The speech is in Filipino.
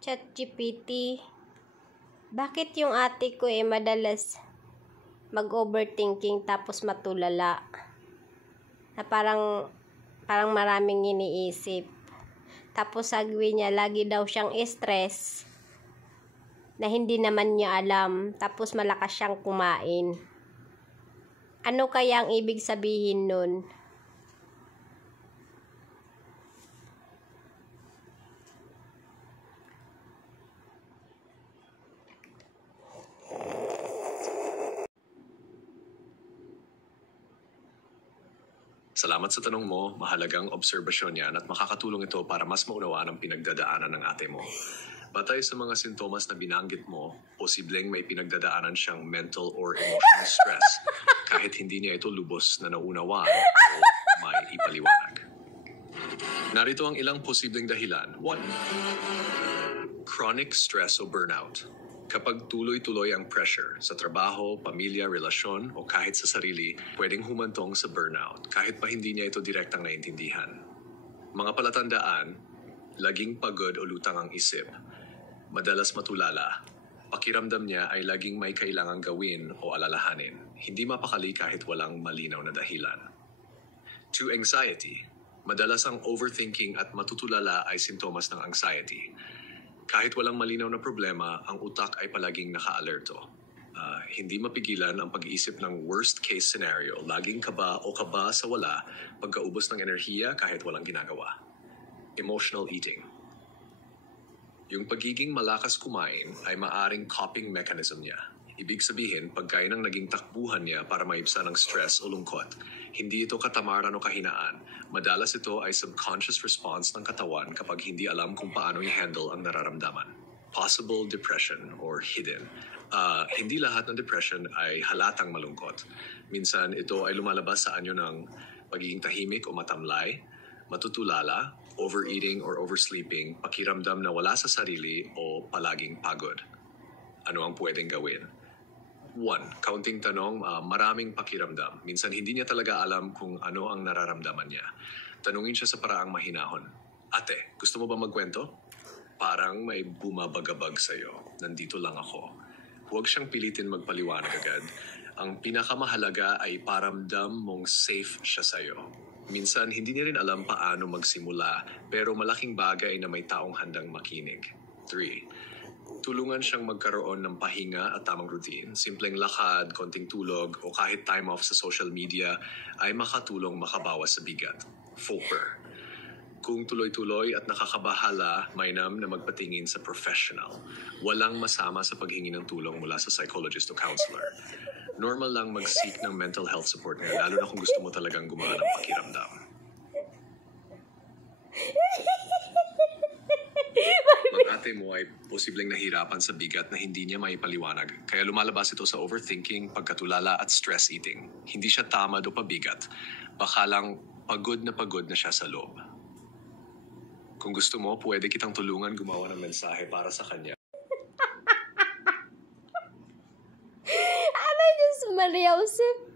ChatGPT, bakit yung ate ko madalas mag-overthinking tapos matulala? Na parang maraming iniisip. Tapos sagwi niya, lagi daw siyang stress na hindi naman niya alam. Tapos malakas siyang kumain. Ano kaya ang ibig sabihin nun? Salamat sa tanong mo, mahalagang obserbasyon yan at makakatulong ito para mas maunawaan ang pinagdadaanan ng ate mo. Batay sa mga sintomas na binanggit mo, posibleng may pinagdadaanan siyang mental or emotional stress kahit hindi niya ito lubos na naunawaan o may ipaliwanag. Narito ang ilang posibleng dahilan. 1. Chronic stress o burnout. Kapag tuloy-tuloy ang pressure sa trabaho, pamilya, relasyon o kahit sa sarili, pwedeng humantong sa burnout kahit pa hindi niya ito direktang naintindihan. Mga palatandaan, laging pagod o lutang ang isip, madalas matulala, pakiramdam niya ay laging may kailangang gawin o alalahanin, hindi mapakali kahit walang malinaw na dahilan. 2. Anxiety. Madalas ang overthinking at matutulala ay sintomas ng anxiety. Kahit walang malinaw na problema, ang utak ay palaging naka-alerto. Hindi mapigilan ang pag-iisip ng worst case scenario, laging kaba o kaba sa wala, pagkaubos ng enerhiya kahit walang ginagawa. Emotional eating. Yung pagiging malakas kumain ay maaring coping mechanism niya. Ibig sabihin, pagkain ang naging takbuhan niya para maibsan ang stress o lungkot. Hindi ito katamaran o kahinaan. Madalas ito ay subconscious response ng katawan kapag hindi alam kung paano i-handle ang nararamdaman. Possible depression or hidden. Hindi lahat ng depression ay halatang malungkot. Minsan ito ay lumalabas sa anyo ng pagiging tahimik o matamlay, matutulala, overeating or oversleeping, pakiramdam na wala sa sarili o palaging pagod. Ano ang pwedeng gawin? 1. Kaunting tanong, maraming pakiramdam. Minsan hindi niya talaga alam kung ano ang nararamdaman niya. Tanungin siya sa paraang mahinahon. Ate, gusto mo ba magkwento? Parang may bumabagabag sa'yo. Nandito lang ako. Huwag siyang pilitin magpaliwanag agad. Ang pinakamahalaga ay paramdam mong safe siya sa'yo. Minsan hindi niya rin alam paano magsimula, pero malaking bagay na may taong handang makinig. 3. Tulungan siyang magkaroon ng pahinga at tamang routine. Simpleng lakad, konting tulog, o kahit time off sa social media ay makatulong makabawas sa bigat. 4. Kung tuloy-tuloy at nakakabahala, mainam na magpatingin sa professional. Walang masama sa paghingi ng tulong mula sa psychologist o counselor. Normal lang mag-seek ng mental health support ngayon, lalo na kung gusto mo talagang gumaan ang pakiramdam. Ang ate mo ay posibleng nahirapan sa bigat na hindi niya maipaliwanag, kaya lumalabas ito sa overthinking, pagkatulala at stress eating. Hindi siya tamad o pabigat, baka lang pagod na siya sa loob. Kung gusto mo, pwede kitang tulungan gumawa ng mensahe para sa kanya. Diyos Maria Joseph.